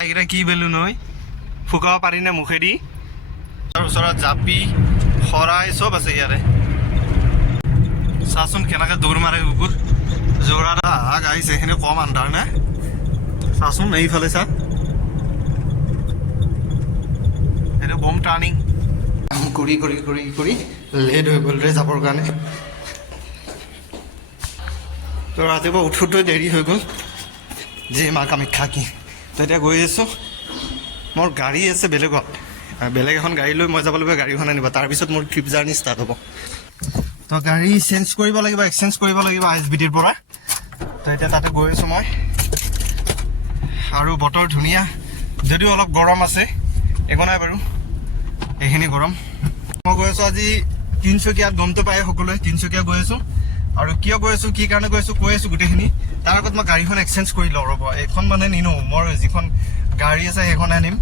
এইকেইটা কি বেলুন হয় ফুকাব পাৰিনে মুখেদি তাৰ ওচৰত জাপি শৰাই চব আছে ইয়াতে চাচোন কেনেকৈ দৌৰ মাৰে কুকুৰ জোৰা আগ আহিছে সেইখিনি কম আন্ধাৰ নে চাচোন এইফালে চা এইটো বম টাৰ্ণিং কৰি কৰি কৰি কৰি লেট হৈ গ'ল ৰে যাবৰ কাৰণে তো ৰাতিপুৱা উঠোঁতে দেৰি হৈ গ'ল যে মা কামাখ্যা কি তো এতিয়া গৈ আছোঁ মোৰ গাড়ী আছে বেলেগত বেলেগ এখন গাড়ী লৈ মই যাব লাগিব গাড়ীখন আনিব তাৰপিছত মোৰ ট্ৰিপ জাৰ্ণি ষ্টাৰ্ট হ'ব তো গাড়ী চেঞ্জ কৰিব লাগিব এক্সচেঞ্জ কৰিব লাগিব ISBTৰ পৰা তো এতিয়া তাতে গৈ আছোঁ মই আৰু বতৰ ধুনীয়া যদিও অলপ গৰম আছে একো নাই বাৰু এইখিনি গৰম মই গৈ আছোঁ আজি তিনিচুকীয়াত গমটো পায় সকলোৱে তিনিচুকীয়া গৈ আছোঁ আৰু কিয় গৈ আছোঁ কি কাৰণে গৈ আছোঁ কৈ আছোঁ গোটেইখিনি তাৰ আগত মই গাড়ীখন এক্সচেঞ্জ কৰি লওঁ ৰ'ব এইখন মানে নিনো মোৰ যিখন গাড়ী আছে সেইখন আনিম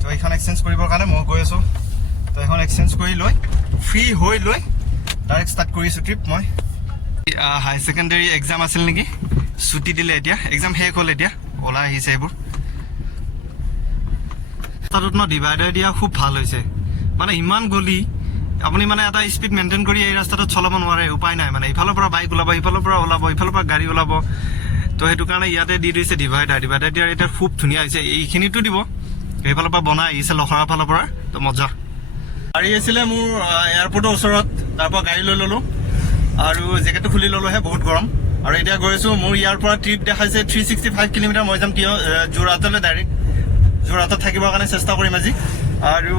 তো এইখন এক্সচেঞ্জ কৰিবৰ কাৰণে মই গৈ আছোঁ তো এইখন এক্সচেঞ্জ কৰি লৈ ফ্ৰী হৈ লৈ ডাইৰেক্ট ষ্টাৰ্ট কৰিছোঁ ট্ৰিপ মই হাই ছেকেণ্ডেৰী এক্সাম আছিল নেকি ছুটি দিলে এতিয়া এক্সাম শেষ হ'ল এতিয়া ওলাই আহিছে এইবোৰ ৰাস্তাটোত ন ডিভাইডাৰ দিয়া খুব ভাল হৈছে মানে ইমান গলি আপুনি মানে এটা স্পীড মেইনটেইন কৰি এই ৰাস্তাটোত চলাব নোৱাৰে উপায় নাই মানে ইফালৰ পৰা বাইক ওলাব ইফালৰ পৰা ওলাব ইফালৰ পৰা গাড়ী ওলাব তো সেইটো কাৰণে ইয়াতে দি দিছে ডিভাইডাৰ দিয়াৰ এতিয়া খুব ধুনীয়া হৈছে এইখিনিতো দিব এইফালৰ পৰা বনাই আহিছে লখৰাৰ ফালৰ পৰা তো মজা গাড়ী আছিলে মোৰ এয়াৰপৰ্টৰ ওচৰত তাৰ পৰা গাড়ী লৈ ল'লোঁ আৰু জেকেটটো খুলি ল'লোহে বহুত গৰম আৰু এতিয়া গৈ আছোঁ মোৰ ইয়াৰ পৰা ট্ৰিপ দেখাইছে 365 কিলোমিটাৰ মই যাম যোৰহাটলৈ ডাইৰেক্ট যোৰহাটত থাকিবৰ কাৰণে চেষ্টা কৰিম আজি আৰু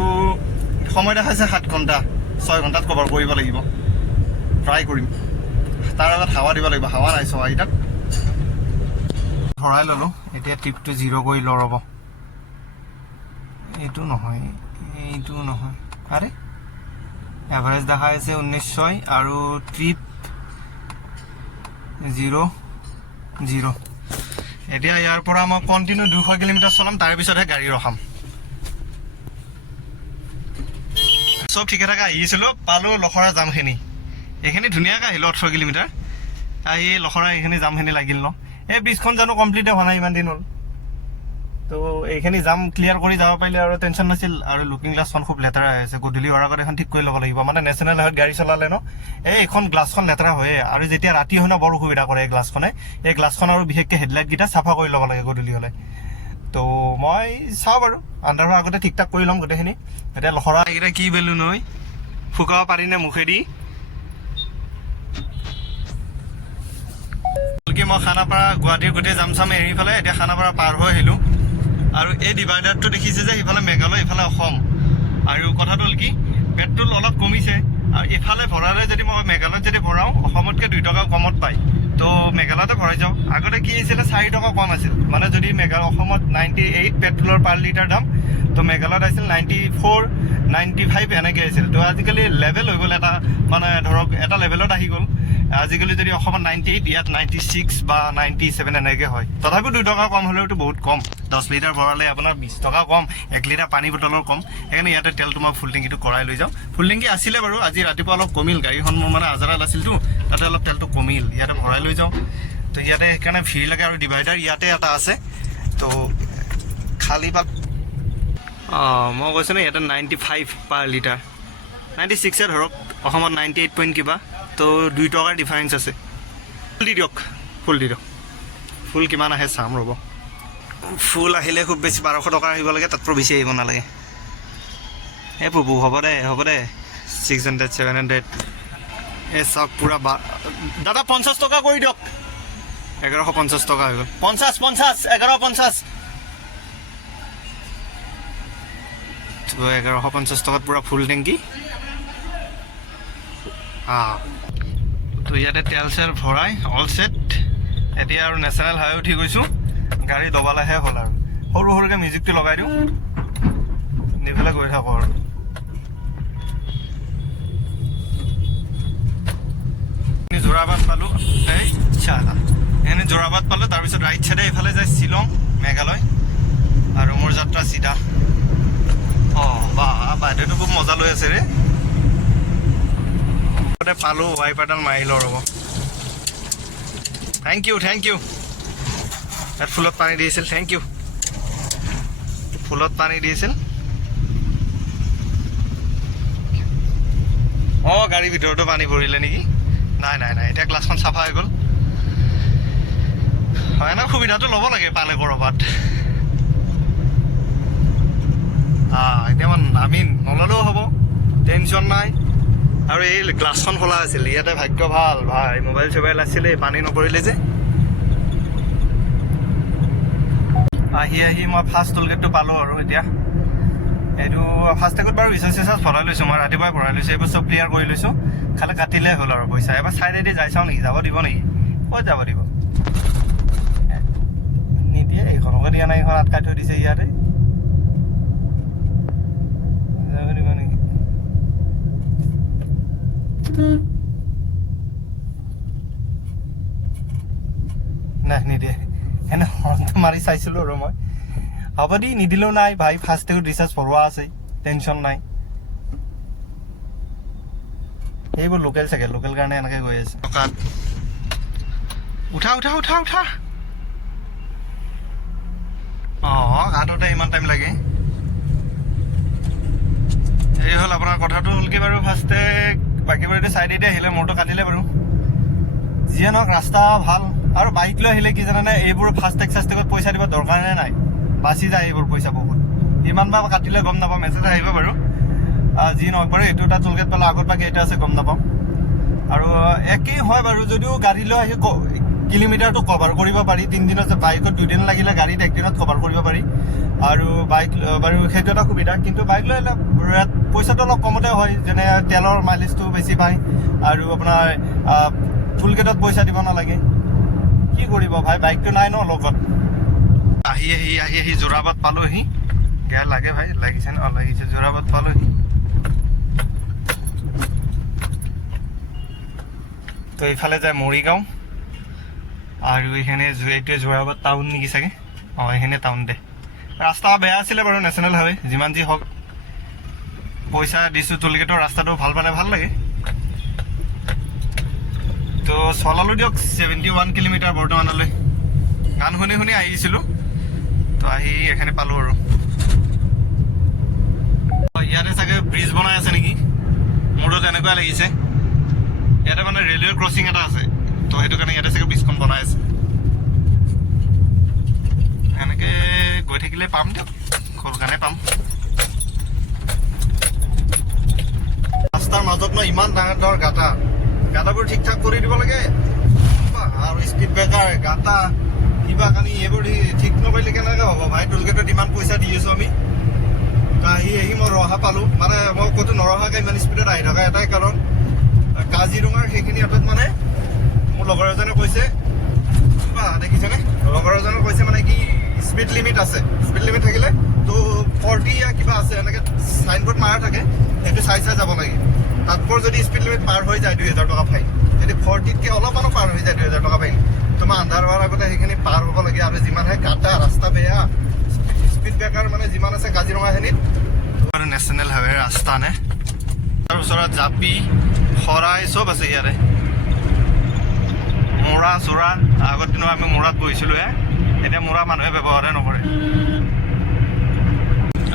সময় দেখাইছে 7 ঘণ্টা 6 ঘণ্টাত কভাৰ কৰিব লাগিব ট্ৰাই কৰিম তাৰ আগত হাৱা দিব লাগিব হাৱা নাই চোৱা এইটাত ভৰাই ল'লোঁ এতিয়া ট্ৰিপটো 0 কৰি লওঁ ৰ'ব এইটো নহয় আৰে এভাৰেজ দেখাই আছে 1900 আৰু ট্ৰিপ 0 এতিয়া ইয়াৰ পৰা মই কণ্টিনিউ 200 কিলোমিটাৰ চলাম তাৰপিছতহে গাড়ী ৰখাম চব ঠিকে থাকে আহিছিলোঁ পালোঁ লখৰা জামখিনি এইখিনি ধুনীয়াকৈ আহিলোঁ 18 কিলোমিটাৰ আহি লখৰা এইখিনি জামখিনি লাগিল ন এই ব্ৰিজখন জানো কমপ্লিটে হোৱা নাই ইমান দিন হ'ল তো এইখিনি জাম ক্লিয়াৰ কৰি যাব পাৰিলে আৰু টেনশ্যন নাছিল আৰু লুকিং গ্লাছখন খুব লেতেৰা হৈ আছে গধূলি হোৱাৰ আগত এখন ঠিক কৰি ল'ব লাগিব মানে নেশ্যনেল হাইৱেত গাড়ী চলালে ন এইখন গ্লাছখন লেতেৰা হয়ে আৰু যেতিয়া ৰাতি হয় ন বৰ অসুবিধা কৰে এই গ্লাছখনে এই গ্লাছখন আৰু বিশেষকৈ হেডলাইটকেইটা চাফা কৰি ল'ব লাগে গধূলি হ'লে তো মই চাওঁ বাৰু আন্ধাৰ হোৱাৰ আগতে ঠিক ঠাক কৰি ল'ম গোটেইখিনি এতিয়া লখৰা এইকেইটা কি বেলুন হয় ফুকাব পাৰিনে মুখেদি মই খানাপাৰা গুৱাহাটীৰ গোটেই জাম চাম এৰি পেলাই এতিয়া খানাপাৰা পাৰ হৈ আহিলোঁ আৰু এই ডিভাইডাৰটো দেখিছে যে ইফালে মেঘালয় ইফালে অসম আৰু কথাটো হ'ল কি পেট্ৰল অলপ কমিছে আৰু ইফালে ভৰালে যদি মই মেঘালয়ত যদি ভৰাওঁ অসমতকৈ 2 টকা কমত পায় তো মেঘালয়তে ভৰাই যাওঁ আগতে কি আছিলে 4 টকা কম আছিল মানে যদি অসমত 98 পেট্ৰলৰ পাৰ লিটাৰ দাম তো মেঘালয়ত আছিল 94 95 এনেকৈ আছিল তো আজিকালি লেভেল হৈ গ'ল এটা মানে ধৰক এটা লেভেলত আহি গ'ল আজিকালি যদি অসমত 98 ইয়াত 96 বা 97 এনেকৈ হয় তথাপিও 2 টকা কম হ'লেওতো বহুত কম 10 লিটাৰ ভৰালে আপোনাৰ 20 টকা কম 1 লিটাৰ পানী বটলৰ কম সেইকাৰণে ইয়াতে তেলটো মই ফুল টেংকিটো কৰাই লৈ যাওঁ ফুল টেংকি আছিলে বাৰু আজি ৰাতিপুৱা অলপ কমিল গাড়ীখন মোৰ মানে আজাৰাল আছিলতো তাতে অলপ তেলটো কমিল ইয়াতে ভৰাই লৈ যাওঁ তো ইয়াতে সেইকাৰণে ভিৰ লাগে আৰু ডিভাইডাৰ ইয়াতে এটা আছে তো খালী পাত মই কৈছোঁ ন ইয়াতে 95 পাৰ লিটাৰ 96 ধৰক অসমত 98 পইণ্ট কিবা তো 2 টকাৰ ডিফাৰেঞ্চ আছে ফুল দি দিয়ক ফুল কিমান আহে চাম ৰ'ব ফুল আহিলে খুব বেছি 1200 টকা আহিব লাগে তাতকৈ বেছি আহিব নালাগে এই প্ৰভু হ'ব দে 600 700 এই চাওক পূৰা দাদা 50 টকা কৰি দিয়ক 1150 টকা হৈ গ'ল 50 1150 1150 টকাত পূৰা ফুল টেংকি তো ইয়াতে তেল চেল ভৰাই অল ছেট এতিয়া আৰু নেশ্যনেল হাইৱে উঠি গৈছোঁ গাড়ী দবালেহে হ'ল আৰু সৰুকৈ মিউজিকটো লগাই দিওঁ নিফালে গৈ থাকোঁ আৰু যোৰাবাট পালোঁ যোৰাবাট পালোঁ তাৰপিছত ৰাইট চাইডে এইফালে যায় শ্বিলং মেঘালয় আৰু মোৰ যাত্ৰা চিধা বাইদেউটো খুব মজা লৈ আছে ৰে পালোঁ ৱাইপাৰডাল মাৰি লওঁ ৰ'ব থেংক ইউ ইয়াত ফুলত পানী দিছিল থেংক ইউ ফুলত পানী দিছিল গাড়ীৰ ভিতৰতো পানী পৰিলে নেকি নাই নাই নাই এতিয়া গ্লাছখন চাফা হৈ গ'ল হয় না সুবিধাটো ল'ব লাগে পালে কৰবাত এতিয়া আমি নললেও হ'ব টেনশ্যন নাই আৰু এই গ্লাছখন খোলা আছিল ইয়াতে ভাগ্য ভাল ভাই মোবাইল চোবাইল আছিলে পানী নপৰিলে যে আহি মই ফাৰ্ষ্ট টোলগেটটো পালোঁ আৰু এতিয়া এইটো ফাৰ্ষ্টেগত বাৰু ৰিচাৰ্জ চিচাৰ্জ ভৰাই লৈছোঁ মই ৰাতিপুৱাই ভৰাই লৈছোঁ এইবোৰ চব ক্লিয়াৰ কৰি লৈছোঁ খালি কাটিলে হ'ল আৰু পইচা এবাৰ চাইডেদি যাই চাওঁ নেকি যাব দিব নেকি ক'ত যাব দিব নিদিয়ে এইখনকে দিয়া নাই এইখন আটকাই থৈ দিছে ইয়াতে যাব দিব নেকি নাই নিদিয়ে এনে হৰ্ণটো মাৰি চাইছিলোঁ আৰু মই হ'ব দি নিদিলেও নাই ভাই ফাৰ্ষ্টেগত ৰিচাৰ্জ ভৰোৱা আছে টেনশ্যন নাই এইবোৰ লোকেল চাগে লোকেল কাৰণে এনেকৈ গৈ আছে উঠা উঠা উঠা উঠা ঘাটতে ইমান টাইম লাগে এই হ'ল আপোনাৰ কথাটো হ'ল কি বাৰু ফাৰ্ষ্টে বাকীবোৰেতো চাইডেদি আহিলে মোৰটো কাটিলে বাৰু যিয়ে নহওক ৰাস্তা ভাল আৰু বাইক লৈ আহিলে কি জানানে এইবোৰ ফাষ্টেগ চাষ্টেগত পইচা দিব দৰকাৰে নাই বাচি যায় এইবোৰ পইচা বহুত ইমান বা কাটিলে গম নাপাওঁ মেছেজ আহিব বাৰু যি নহওক বাৰু এইটো এটা টোলগেট পালে আগত বা কেইটা আছে গম নাপাওঁ আৰু একেই হয় বাৰু যদিও গাড়ী লৈ আহি কিলোমিটাৰটো কভাৰ কৰিব পাৰি 3 দিনত বাইকত 2 দিন লাগিলে গাড়ীত 1 দিনত কভাৰ কৰিব পাৰি আৰু বাইক বাৰু সেইটো এটা সুবিধা কিন্তু বাইক লৈ আহিলে পইচাটো অলপ কমতে হয় যেনে তেলৰ মাইলেজটো বেছি পায় আৰু আপোনাৰ টোলগেটত পইচা দিব নালাগে কি কৰিব ভাই বাইকটো নাই ন লগত আহি যোৰাবাট পালোহি গেয়া লাগে ভাই লাগিছে ন লাগিছে যোৰাবাট পালোহি তো এইফালে যায় মৰিগাঁও আৰু এইখানে এইটোৱে যোৰাবাট টাউন নেকি চাগে এইখানে টাউন দে ৰাস্তা বেয়া আছিলে বাৰু নেশ্যনেল হাইৱে যিমান যি হওক পইচা দিছোঁ টোলগেটৰ ৰাস্তাটো ভাল পালে ভাল লাগে তো চলালোঁ দিয়ক 71 কিলোমিটাৰ বৰ্তমানলৈ গান শুনি শুনি আহিছিলোঁ তো আহি এখানে পালোঁ আৰু ইয়াতে চাগে ব্ৰিজ বনাই আছে নেকি মোৰতো তেনেকুৱা লাগিছে ইয়াতে মানে ৰেলৱে ক্ৰচিং এটা আছে তো সেইটো কাৰণে ইয়াতে চাগে ব্ৰিজখন বনাই আছে এনেকৈ গৈ থাকিলে পাম দিয়ক কলকাতাই পাম ৰাস্তাৰ মাজত ন ইমান ডাঙৰ ডাঙৰ গাঁটাবোৰ ঠিক ঠাক কৰি দিব লাগে আৰু স্পীড ব্ৰেকাৰ গাঁটা কিবা কানি এইবোৰ ঠিক নকৰিলে কেনেকৈ হ'ব ভাই টোলগেটত ইমান পইচা দি আছোঁ আমি আহি মই ৰহা পালোঁ মানে মই ক'তো নৰহাকৈ ইমান স্পীডত আহি থকা এটাই কাৰণ কাজিৰঙাৰ সেইখিনি হাতত মানে মোৰ লগৰ এজনে কৈছে দেখিছেনে লগৰ এজনে কৈছে মানে কি স্পীড লিমিট আছে স্পীড লিমিট থাকিলে তো 40 या কিবা আছে এনেকৈ চাইনবোৰ্ড মাৰা থাকে সেইটো চাই যাব লাগে তাতকৈ যদি স্পীড লিমিট পাৰ হৈ যায় 2000 টকা ফাইন যদি 40তকৈ অলপমানো পাৰ হৈ যায় 2000 টকা ফাইন তোমাৰ আন্ধাৰ হোৱাৰ আগতে সেইখিনি পাৰ হ'ব লাগে আৰু যিমানহে কাটা ৰাস্তা বেয়া স্পীড ব্ৰেকাৰ মানে যিমান আছে কাজিৰঙাখিনিত নেশ্যনেল হাইৱে ৰাস্তা নে তাৰ ওচৰত জাপি শৰাই চব আছে ইয়াতে মৰা চোৰা আগৰ দিনত আমি মৰাত বহিছিলোঁ এতিয়া মৰা মানুহে ব্যৱহাৰে নকৰে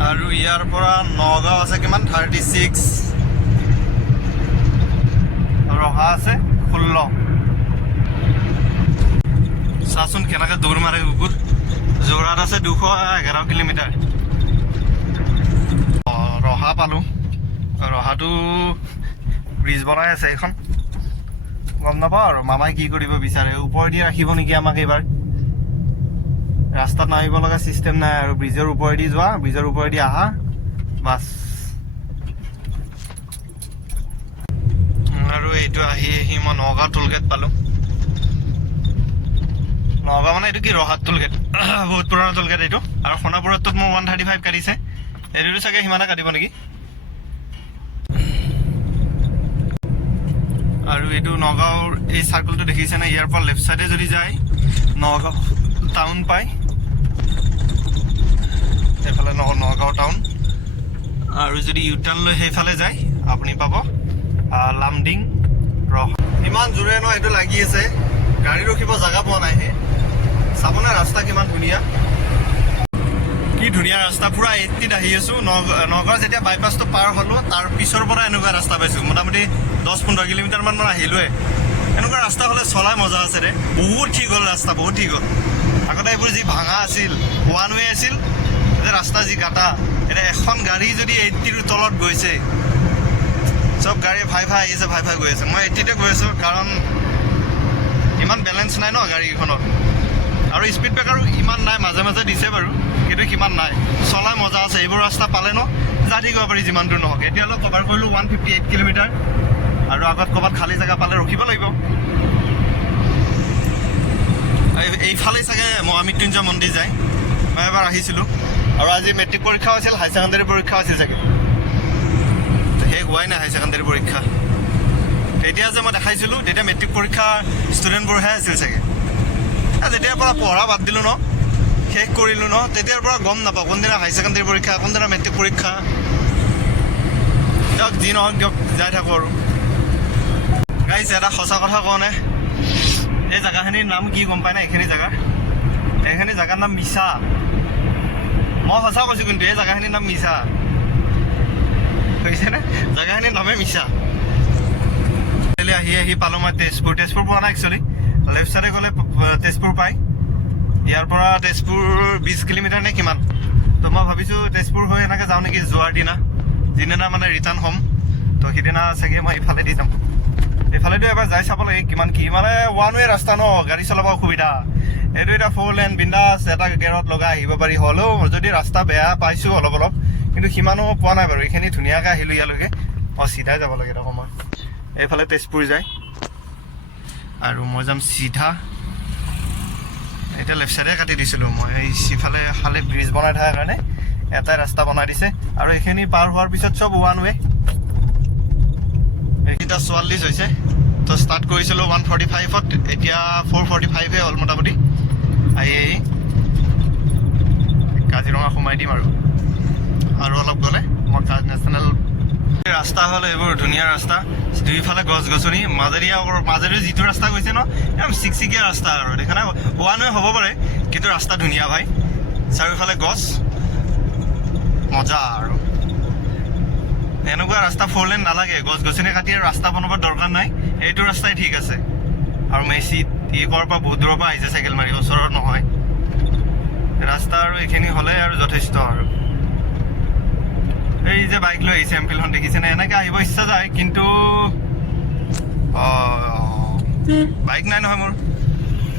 আৰু ইয়াৰ পৰা নগাঁও আছে কিমান 36 ৰহা আছে 16 চাচোন কেনেকৈ দৌৰ মাৰে কুকুৰ যোৰহাট আছে 211 কিলোমিটাৰ ৰহা পালোঁ ৰহাটো ব্ৰিজ বনাই আছে এখন গম নাপাওঁ আৰু মামাই কি কৰিব বিচাৰে ওপৰেদি ৰাখিব নেকি আমাক এইবাৰ ৰাস্তাত নামিব লগা চিষ্টেম নাই আৰু ব্ৰিজৰ ওপৰেদি যোৱা ব্ৰিজৰ ওপৰেদি আহা বাছ আৰু এইটো আহি মই নগাঁও টোলগেট পালোঁ নগাঁও মানে এইটো কি ৰহাত টোলগেট বহুত পুৰণা টোলগেট এইটো আৰু সোণাপুৰততো মোৰ 135 কাটিছে এইটোতো চাগে সিমানে কাটিব নেকি আৰু এইটো নগাঁৱৰ এই চাৰ্কলটো দেখিছেনে ইয়াৰ পৰা লেফ্ট চাইডে যদি যায় নগাঁও টাউন পায় এইফালে নগাঁও টাউন আৰু যদি ইউ টাৰ্ণ লৈ সেইফালে যায় আপুনি পাব লামডিং ৰহা ইমান জোৰে ন এইটো লাগি আছে গাড়ী ৰখিব জেগা পোৱা নাই চাবনে ৰাস্তা কিমান ধুনীয়া কি ধুনীয়া ৰাস্তা, পুৰা 80ত আহি আছোঁ। নগাঁও যেতিয়া বাইপাছটো পাৰ হ'লোঁ তাৰ পিছৰ পৰা এনেকুৱা ৰাস্তা পাইছোঁ। মোটামুটি 10-15 কিলোমিটাৰমান আহিলোৱে। এনেকুৱা ৰাস্তা হ'লে চলাই মজা আছে ৰে। বহুত ঠিক হ'ল ৰাস্তা, বহুত ঠিক হ'ল। আগতে এইবোৰ যি ভাঙা আছিল, ওৱান ৱে আছিল, এতিয়া ৰাস্তা যি কাটা, এতিয়া এখন গাড়ী যদি 80ৰ তলত গৈছে, চব গাড়ী ভাই আহিছে, ভাই গৈ আছে। মই 80তে গৈ আছোঁ, কাৰণ ইমান বেলেঞ্চ নাই ন গাড়ীখনত, আৰু স্পীড ব্ৰেকাৰো ইমান নাই। মাজে মাজে দিছে বাৰু, কিন্তু সিমান নাই। চলাই মজা আছে। এইবোৰ ৰাস্তা পালে ন যাই থাকিব পাৰি যিমান দূৰ নহওক। এতিয়া অলপ কভাৰ কৰিলোঁ 158 কিলোমিটাৰ, আৰু আগত ক'ৰবাত খালী জেগা পালে ৰখিব লাগিব। এইফালে চাগে মহামৃত্যুঞ্জয় মন্দিৰ যায়। মই এবাৰ আহিছিলোঁ, আৰু আজি মেট্ৰিক পৰীক্ষাও আছিল, হাই ছেকেণ্ডেৰী পৰীক্ষাও আছিল চাগে। শেষ হোৱাই নাই হাই ছেকেণ্ডেৰী পৰীক্ষা। তেতিয়া যে মই দেখাইছিলোঁ, তেতিয়া মেট্ৰিক পৰীক্ষাৰ ষ্টুডেণ্টবোৰহে আছিল চাগে। যেতিয়াৰ পৰা পঢ়া বাদ দিলোঁ ন, শেষ কৰিলোঁ ন, তেতিয়াৰ পৰা গম নাপাওঁ কোনদিনা হাই ছেকেণ্ডেৰী পৰীক্ষা, কোনদিনা মেট্ৰিক পৰীক্ষা। দিয়ক যি নহওক দিয়ক, যাই থাকোঁ আৰু। গাইছ, এটা সঁচা কথা কওঁনে, এই জেগাখিনিৰ নাম কি গম পাই নাই? এইখিনি জেগাৰ নাম মিছা। মই সঁচা কৈছোঁ, কিন্তু এই জেগাখিনিৰ নাম মিছা হৈছেনে? জেগাখিনিৰ নামে মিছা। আহি পালোঁ মই তেজপুৰ পোৱা নাই একচুৱেলি। লেফ্ট চাইডে গ'লে তেজপুৰ পায়। ইয়াৰ পৰা তেজপুৰ 20 কিলোমিটাৰ নে কিমান। তো মই ভাবিছোঁ তেজপুৰ হৈ এনেকৈ যাওঁ নেকি যোৱাৰ দিনা, যিদিনা মানে ৰিটাৰ্ণ হ'ম। তো সিদিনা চাগে মই ইফালেদি যাম। এইফালেতো এবাৰ যাই চাব লাগে কিমান কি, মানে ওৱান ৱে ৰাস্তা ন, গাড়ী চলাব অসুবিধা। এইটো এতিয়া 4 লেন বিন্দাছ, এটা গেৰত লগাই আহিব পাৰি। হ'লেও যদি ৰাস্তা বেয়া পাইছোঁ অলপ, কিন্তু সিমানো পোৱা নাই বাৰু। এইখিনি ধুনীয়াকৈ আহিলোঁ ইয়ালৈকে। চিধাই যাব লাগে দেখোন। মই এইফালে তেজপুৰ যায়, আৰু মই যাম চিধা। এতিয়া লেফ্ট চাইডে কাটি দিছিলোঁ মই। সিফালে খালি ব্ৰিজ বনাই থকাৰ কাৰণে এটাই ৰাস্তা বনাই দিছে, আৰু এইখিনি পাৰ হোৱাৰ পিছত চব ওৱান ৱে। এইকেইটা 44 হৈছে। তো ষ্টাৰ্ট কৰিছিলোঁ 145-ত, এতিয়া 445হে হ'ল মোটামুটি। আহি কাজিৰঙা সোমাই দিম, আৰু অলপ গ'লে মই নেশ্যনেল ৰাস্তা হ'ল। এইবোৰ ধুনীয়া ৰাস্তা, দুইফালে গছ গছনি, মাজেদি যিটো ৰাস্তা গৈছে ন, একদম চিকচিকীয়া ৰাস্তা। আৰু সেইকাৰণে ওৱান ৱে হ'ব পাৰে, কিন্তু ৰাস্তা ধুনীয়া ভাই। চাৰিওফালে গছ, মজা। আৰু এনেকুৱা ৰাস্তা 4 লেন নালাগে, গছ গছনি কাটি আৰু ৰাস্তা বনাব দৰকাৰ নাই। এইটো ৰাস্তাই ঠিক আছে। আৰু মেচিত ক'ৰ পৰা বহুত দূৰৰ পৰা আহিছে চাইকেল মাৰি, ওচৰত নহয় ৰাস্তা। আৰু এইখিনি হ'লে আৰু যথেষ্ট। আৰু এই যে বাইক লৈ আহিছে এমফিলখন দেখিছেনে? এনেকৈ আহিব ইচ্ছা যায়, কিন্তু বাইক নাই নহয় মোৰ।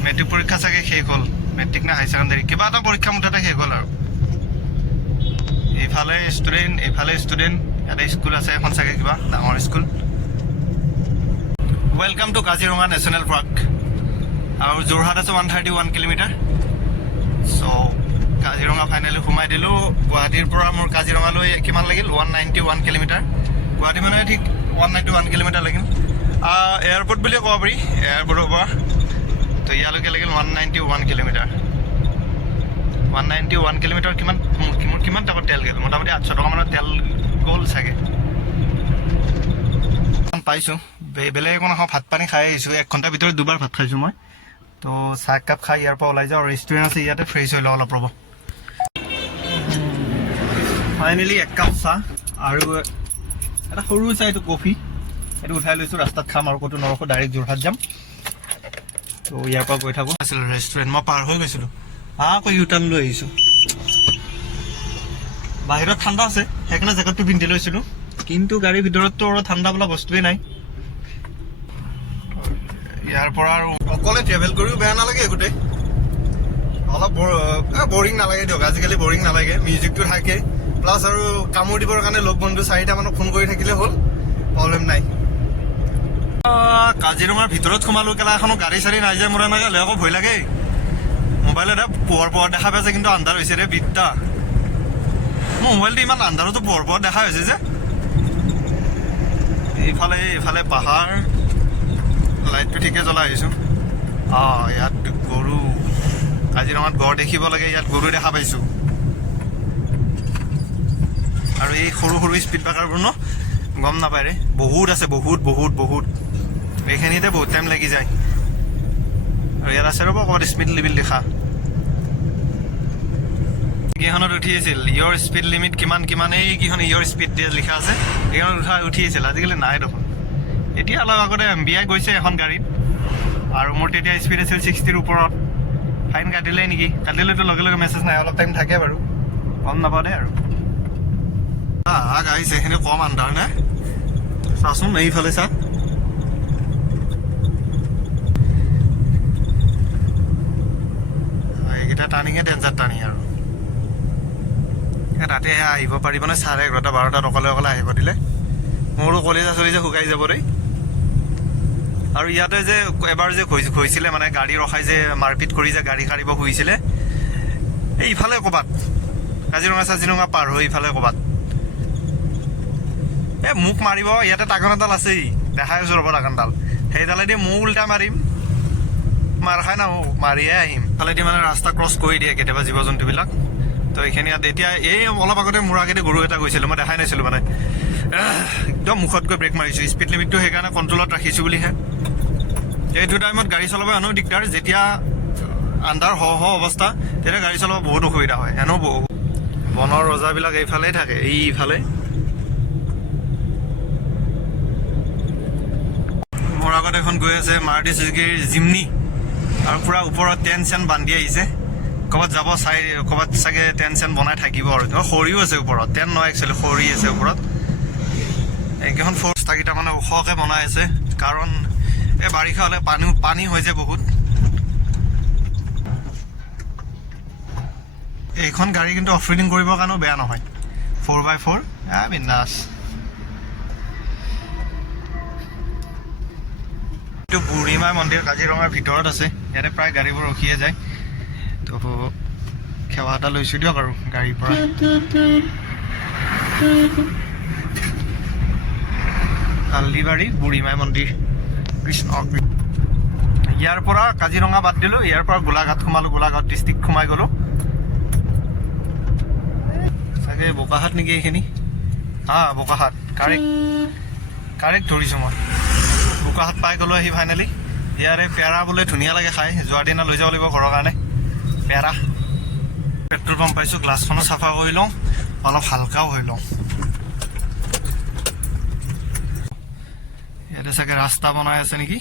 মেট্ৰিক পৰীক্ষা চাগে শেষ হ'ল, মেট্ৰিক নে হাই ছেকেণ্ডেৰী, কিবা এটা পৰীক্ষা মুঠতে শেষ হ'ল। আৰু এইফালে ষ্টুডেণ্ট, ইয়াতে স্কুল আছে এখন চাগে, কিবা ডাঙৰ school. Welcome to Kaziranga national park. আৰু যোৰহাট আছে 131 কিলোমিটাৰ। চ' কাজিৰঙা ফাইনেলি সোমাই দিলোঁ। গুৱাহাটীৰ পৰা মোৰ কাজিৰঙালৈ কিমান লাগিল? 191 কিলোমিটাৰ। গুৱাহাটী মানে ঠিক 191 কিলোমিটাৰ লাগিল। এয়াৰপৰ্ট বুলিয়ে ক'ব পাৰি, এয়াৰপৰ্টৰ পৰা তো ইয়ালৈকে লাগিল 191 কিলোমিটাৰ। 191 কিলোমিটাৰ মোৰ কিমান টকাত তেল গ'ল? মোটামুটি 800 টকা মানৰ তেল গ'ল চাগে। পাইছোঁ বেলেগ একো নাখাওঁ, ভাত পানী খাই আহিছোঁ। 1 ঘণ্টাৰ ভিতৰত 2 বাৰ ভাত খাইছোঁ মই। তো চাহ একাপ খাই ইয়াৰ পৰা ওলাই যাওঁ। ৰেষ্টুৰেণ্ট আছে ইয়াতে, ফ্ৰেছ হৈ লওঁ অলপ। ৰ'ব, ফাইনেলি 1 কাপ চাহ আৰু এটা সৰু চাহ, এইটো কফি, এইটো উঠাই লৈছোঁ। ৰাস্তাত খাম আৰু ক'তো নৰখোঁ, ডাইৰেক্ট যোৰহাট যাম। তো ইয়াৰ পৰা গৈ থাকোঁ। আছিল ৰেষ্টুৰেণ্ট, মই পাৰ হৈ গৈছিলোঁ, আকৌ ইউটাৰ্ণ লৈ আহিছোঁ। বাহিৰত ঠাণ্ডা আছে, সেইকাৰণে জেকেটটো পিন্ধি লৈছিলোঁ, কিন্তু গাড়ীৰ ভিতৰততো আৰু ঠাণ্ডা বোলা বস্তুৱেই নাই। ইয়াৰ পৰা আৰু অকলে ট্ৰেভেল কৰিও বেয়া নালাগে, গোটেই অলপ বৰিং নালাগে দিয়ক। আজিকালি বৰিং নালাগে, মিউজিকটো থাকে, প্লাছ আৰু কামোৰ দিবৰ কাৰণে লগ বন্ধু 4-5টামানক ফোন কৰি থাকিলে হ'ল, প্ৰব্লেম নাই। কাজিৰঙাৰ ভিতৰত সোমালোঁ, কেলা এখনো গাড়ী চাড়ী নাই যে। মোৰ এনেকৈ হ'লে আকৌ ভয় লাগে। মোবাইলত পোহৰ দেখা পাইছে, কিন্তু আন্ধাৰ হৈছে ৰে বিদ্যা। মোৰ মোবাইলটো ইমান আন্ধাৰতো পোহৰ দেখা হৈছে যে। এইফালে পাহাৰ, লাইটটো ঠিকে জ্বলাই আহিছোঁ। ইয়াত গৰু, কাজিৰঙাত গড় দেখিব লাগে, ইয়াত গৰু দেখা পাইছোঁ। আৰু এই সৰু স্পীড ব্ৰেকাৰবোৰ ন, গম নাপায় ৰে, বহুত আছে, বহুত। এইখিনিতে বহুত টাইম লাগি যায়। আৰু ইয়াত আছে ৰ'ব ক'ৰবাত স্পীড লিমিট লিখা। কেইখনত উঠি আছিল ইয়ৰ স্পীড লিমিট কিমান কিমান, এইকেইখন ইয়ৰ স্পীড লিখা আছে সেইখনত উঠি আছিল। আজিকালি নাই দেখোন। এতিয়া অলপ আগতে MBI গৈছে এখন গাড়ীত, আৰু মোৰ তেতিয়া স্পীড আছিল 60ৰ ওপৰত। ফাইন কাটিলে নেকি? কাটিলেতো লগে লগে মেছেজ নাই, অলপ টাইম থাকে বাৰু, গম নাপাওঁ দেই। আৰু আহিছে এইখিনি কম আন্ধাৰ নে? চাচোন এইফালে চা, এইকেইটা টাৰ্ণিঙে ডেঞ্জাৰ টাৰ্ণিং। আৰু ৰাতি আহিব পাৰিব নে? 11:30 12টাত অকলে আহিব দিলে মোৰো কলিজা চলিজা শুকাই যাব দেই। আৰু ইয়াতে যে এবাৰ যে হৈছিলে মানে গাড়ী ৰখাই যে মাৰপিট কৰি যে গাড়ী কাঢ়িব শুইছিলে, এইফালে ক'ৰবাত কাজিৰঙা পাৰ হৈ ইফালে ক'ৰবাত মোক মাৰিব। ইয়াতে টাগন এডাল আছেই, দেখাই আছো ৰ'ব টাগনডাল, সেইডালেদি ময়ো উল্টা মাৰিম, মাৰ খাই নাহো, মাৰিয়ে আহিম। ফালেদি মানে ৰাস্তা ক্ৰছ কৰি দিয়ে কেতিয়াবা জীৱ জন্তুবিলাক। তো এইখিনি ইয়াত এতিয়া এই অলপ আগতে মোৰ আগেদি গৰু এটা গৈছিলোঁ, মই দেখাই নাছিলোঁ মানে, একদম মুখত গৈ ব্ৰেক মাৰিছোঁ। স্পীড লিমিটটো সেইকাৰণে কণ্ট্ৰলত ৰাখিছোঁ বুলিহে। এইটো টাইমত গাড়ী চলাব এনেও দিগদাৰ, যেতিয়া আন্ধাৰ অৱস্থা তেতিয়া গাড়ী চলাব বহুত অসুবিধা হয়। এনেও বনৰ ৰজাবিলাক এইফালেই থাকে, এইফালে। মোৰ আগত এখন গৈ আছে মাৰুতি চুজুকিৰ জিমনি, আৰু পুৰা ওপৰত টেণ্ট চেণ্ট বান্ধি আহিছে। ক'ৰবাত যাব ক'ৰবাত চাগে টেণ্ট চেণ্ট বনাই থাকিব। আৰু খৰিও আছে ওপৰত, টেণ্ট নহয় একচুৱেলি, খৰি আছে ওপৰত। এইকেইখন ফ'ৰ্চটাকেইটা মানে ওখকৈ বনাই আছে, কাৰণ এই বাৰিষা হ'লে পানী হৈ যায় বহুত। এইখন গাড়ী কিন্তু অফ ৰোডিং কৰিবৰ কাৰণেও বেয়া নহয়, 4x4 বিন্দাছ। এইটো বুঢ়ীমাই মন্দিৰ কাজিৰঙাৰ ভিতৰত আছে, ইয়াতে প্ৰায় গাড়ীবোৰ ৰখিয়ে যায়। তো সেৱা এটা লৈছোঁ দিয়ক আৰু গাড়ীৰ পৰা। হালদিবাৰী বুঢ়ীমাই মন্দিৰ, কৃষ্ণ। ইয়াৰ পৰা কাজিৰঙা বাদ দিলোঁ, ইয়াৰ পৰা গোলাঘাট সোমালোঁ, গোলাঘাট ডিষ্ট্ৰিক্ট সোমাই গ'লোঁ। চাগে বোকাহাট নেকি এইখিনি? বোকাহাট, কাৰেক্ট ধৰিছোঁ মই। বোকাহাট পাই গ'লোঁ আহি ফাইনেলি। ইয়াৰে পেৰা বোলে ধুনীয়া লাগে খাই, যোৱাৰ দিনা লৈ যাব লাগিব ঘৰৰ কাৰণে পেৰা। পেট্ৰল পাম্প পাইছোঁ, গ্লাছখনো চাফা কৰি লওঁ, অলপ হালকাও হৈ লওঁ। ইয়াতে চাগে ৰাস্তা বনাই আছে নেকি?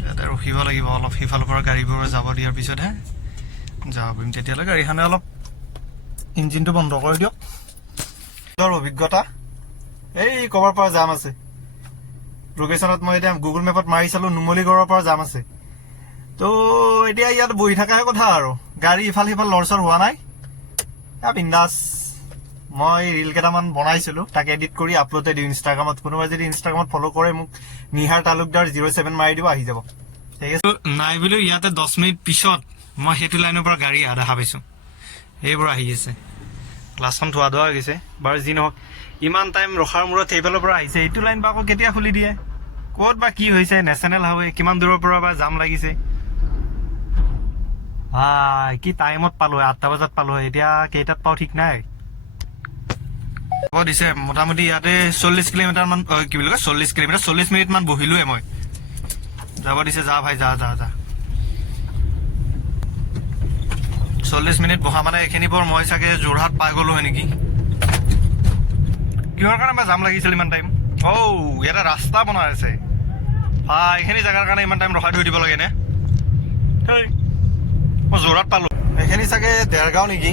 ইয়াতে ৰখিব লাগিব অলপ, সিফালৰ পৰা গাড়ীবোৰ যাব দিয়াৰ পিছতহে যাব পাৰিম। তেতিয়ালৈ গাড়ীখনে অলপ ইঞ্জিনটো বন্ধ কৰি দিয়ক। অভিজ্ঞতা এই ক'ৰবাৰ পৰা জাম আছে, লোকেশ্যনত মই এতিয়া গুগল মেপত মাৰি চালোঁ, নুমলীগড়ৰ পৰা জাম আছে। তো এতিয়া ইয়াত বহি থকাহে কথা আৰু, গাড়ী ইফাল সিফাল লৰচৰ হোৱা নাই, বিন্দাছ। মই ৰিল কেইটামান বনাইছিলোঁ, তাকে এডিট কৰি আপলোড দিওঁ ইনষ্টাগ্ৰামত। কোনোবাই যদি ইনষ্টাগ্ৰামত ফ'ল' কৰে মোক নিহাৰ তালুকদাৰ 07 মাৰি দিব, আহি যাব। ঠিক আছে নাই বুলিও ইয়াতে 10 মিনিট পিছত মই সেইটো লাইনৰ পৰা গাড়ী অহা দেখা পাইছোঁ, এইবোৰ আহি আছে। গ্লাছখন ধোৱা হৈ গৈছে বাৰু, যি নহওক ইমান টাইম ৰখাৰ মূৰত সেইফালৰ পৰা আহিছে। এইটো লাইন বা আকৌ কেতিয়া খুলি দিয়ে, ক'ত বা কি হৈছে, নেশ্যনেল হাইৱে কিমান দূৰৰ পৰা বা জাম লাগিছে। কি টাইমত পালোঁ, 8টা বজাত পালোঁ, এতিয়া কেইটাত পাওঁ ঠিক নাই। দিছে মোটামুটি ইয়াতে 40 কিলোমিটাৰ মান, কি বুলি কয় 40 কিলোমিটাৰ 40 মিনিট মান বহিলোৱে মই। যাব দিছে, যা ভাই যা। 40 মিনিট বহা মানে এইখিনি বৰ মই চাগে যোৰহাট পাই গ'লো হয় নেকি। কিহৰ কাৰণে বা জাম লাগিছিল ইমান টাইম? ইয়াতে ৰাস্তা বনাই আছে, এইখিনি জেগাৰ কাৰণে ইমান টাইম ৰখাই থৈ দিব লাগে নে? মই যোৰহাট পালোঁ। এইখিনি চাগে দেৰগাঁও নেকি?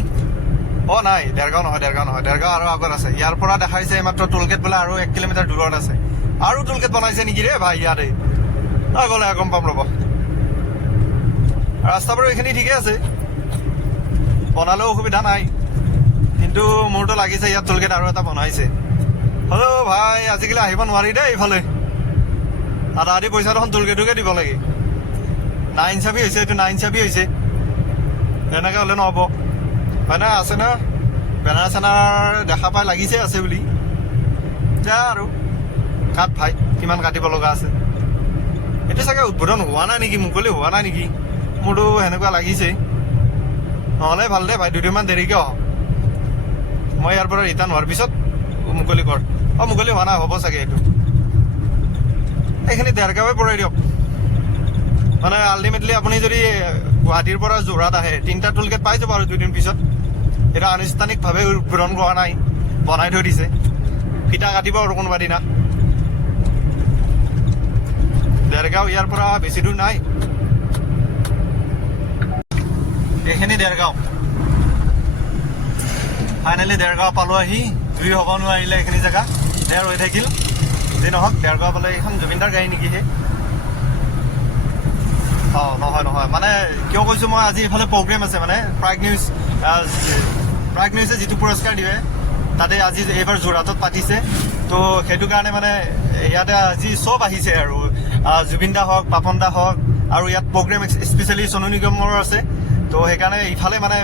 নাই, দেৰগাঁও নহয়, দেৰগাঁও আৰু আগত আছে। ইয়াৰ পৰা দেখাইছে এইমাত্ৰ টোলগেট বোলে আৰু 1 কিলোমিটাৰ দূৰত আছে। আৰু টোলগেট বনাইছে নেকি ৰে ভাই ইয়াতে? গ'লে গম পাম ৰ'ব। ৰাস্তাবোৰ এইখিনি ঠিকে আছে, বনালেও অসুবিধা নাই, কিন্তু মোৰতো লাগিছে ইয়াত টোলগেট আৰু এটা বনাইছে। হ'লেও ভাই আজিকালি আহিব নোৱাৰি দেই এইফালে, আধা আধি পইচা দেখোন টোলগেটকে দিব লাগে। নাইনচাফি হৈছে, এইটো নাইনচাফি হৈছে, এনেকৈ হ'লে নহ'ব হয় না? আছে না বেনাৰ চেনাৰ দেখা পাই লাগিছে আছে বুলি, যা আৰু কাট ভাই, কিমান কাটিব লগা আছে। এইটো চাগে উদ্বোধন হোৱা নাই নেকি, মুকলি হোৱা নাই নেকি, মোৰতো সেনেকুৱা লাগিছে। নহ'লে ভাল দে ভাই, দুদিনমান দেৰিকৈ আহক, মই ইয়াৰ পৰা ৰিটাৰ্ণ হোৱাৰ পিছত মুকলি কৰ। মুকলি হোৱা নাই, হ'ব চাগে এইটো। এইখিনি দেৰগাঁৱে পৰাই দিয়ক, মানে আল্টিমেটলি আপুনি যদি গুৱাহাটীৰ পৰা যোৰহাট আহে 3টা টোল গেট পাই যাব আৰু 2 দিন পিছত এটা আনুষ্ঠানিকভাৱে উদ্বোধন কৰা নাই বনাই থৈ দিছে ফিটা কাটিব আৰু কোনোবা দিনা দেৰগাঁও ইয়াৰ পৰা বেছি দূৰ নাই এইখিনি দেৰগাঁও ফাইনেলি দেৰগাঁও পালোঁ আহি 2 হ'ব নোৱাৰিলে এইখিনি জেগা দেৰ হৈ থাকিল যি নহওক দেৰগাঁও পালে এইখন জুবিনদাৰ গাড়ী নেকি হে নহয় মানে কিয় কৈছোঁ মই আজি এইফালে প্ৰগ্ৰেম আছে মানে প্ৰাগ নিউজে যিটো পুৰস্কাৰ দিয়ে তাতে আজি এইবাৰ যোৰহাটত পাতিছে তো সেইটো কাৰণে মানে ইয়াতে আজি চব আহিছে আৰু জুবিন দা হওক পাপন দা হওক আৰু ইয়াত প্ৰগ্ৰেম স্পেচিয়েলি সোণু নিগমৰ আছে তো সেইকাৰণে ইফালে মানে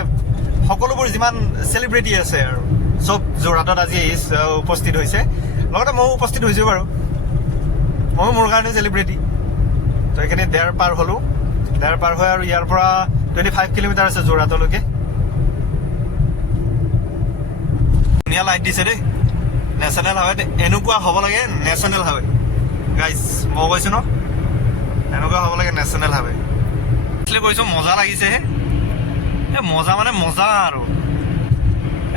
সকলোবোৰ যিমান চেলিব্ৰিটি আছে আৰু চব যোৰহাটত আজি উপস্থিত হৈছে লগতে ময়ো উপস্থিত হৈছোঁ বাৰু ময়ো মোৰ কাৰণে চেলিব্ৰিটি তো এইখিনি দেৰ পাৰ হ'লোঁ দেৰ পাৰ হৈ আৰু ইয়াৰ পৰা 25 কিলোমিটাৰ আছে যোৰহাটলৈকে ধুনীয়া লাইট দিছে দেই নেশ্যনেল হাইৱে এনেকুৱা হ'ব লাগে নেশ্যনেল হাইৱে গাইজ মই কৈছোঁ ন এনেকুৱা হ'ব লাগে নেশ্যনেল হাইৱে কৈছোঁ মজা লাগিছে এই মজা মানে মজা আৰু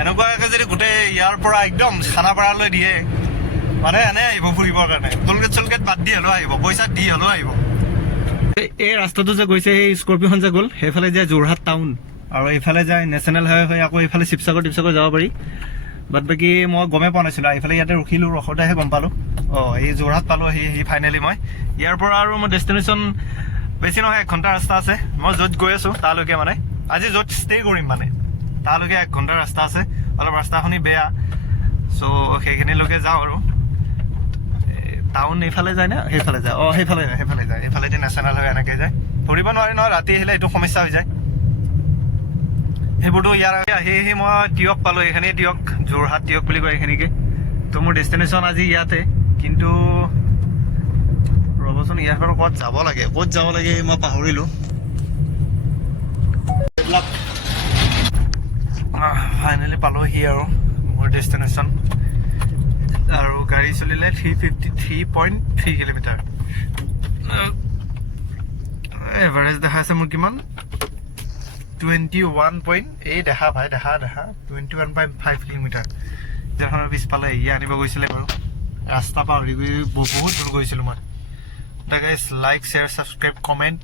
এনেকুৱাকৈ যদি গোটেই ইয়াৰ পৰা একদম খানাপাৰালৈ দিয়ে মানে এনে আহিব ফুৰিবৰ কাৰণে টোলগেট চলগেট বাদ দি হ'লেও আহিব পইচা দি হ'লেও আহিব এই ৰাস্তাটো যে গৈছে সেই স্কৰ্পিঅ'খন যে গ'ল সেইফালে যায় যোৰহাট টাউন আৰু এইফালে যায় নেশ্যনেল হাইৱে হৈ আকৌ এইফালে শিৱসাগৰ যাব পাৰি বাট বাকী মই গমেই পোৱা নাছিলোঁ এইফালে ইয়াতে ৰখিলোঁ ৰখোতেহে গম পালোঁ এই যোৰহাট পালোঁ সি ফাইনেলি মই ইয়াৰ পৰা আৰু মোৰ ডেষ্টিনেশ্যন বেছি নহয় 1 ঘণ্টা ৰাস্তা আছে মই য'ত গৈ আছোঁ তালৈকে মানে আজি য'ত ষ্টে কৰিম মানে তালৈকে 1 ঘণ্টাৰ ৰাস্তা আছে অলপ ৰাস্তাখনি বেয়া চ' সেইখিনিলৈকে যাওঁ আৰু টাউন এইফালে যায় নে সেইফালে যায় সেইফালে যায় এইফালেদি নেশ্যনেল হাইৱে এনেকৈ যায় ধৰিব নোৱাৰি নহয় ৰাতি আহিলে এইটো সমস্যা হৈ যায় সেইবোৰতো ইয়াৰ আহি মই টিয়ক পালোঁ এইখিনি টিয়ক যোৰহাট টিয়ক বুলি কয় এইখিনিকে তো মোৰ ডেষ্টিনেশ্যন আজি ইয়াতে কিন্তু ৰ'বচোন ইয়াৰ পৰা ক'ত যাব লাগে মই পাহৰিলোঁ ফাইনেলি পালোঁহি আৰু মোৰ ডেষ্টিনেশ্যন আৰু গাড়ী চলিলে 353.3 কিলোমিটাৰ এভাৰেজ দেখাইছে মোৰ কিমান 21.8 দেখা 21.5 কিলোমিটাৰ যেখনৰ পিছফালে আনিব গৈছিলে বাৰু ৰাস্তা পাহৰি গৈ বহুত দূৰ গৈছিলোঁ মই guys like share subscribe comment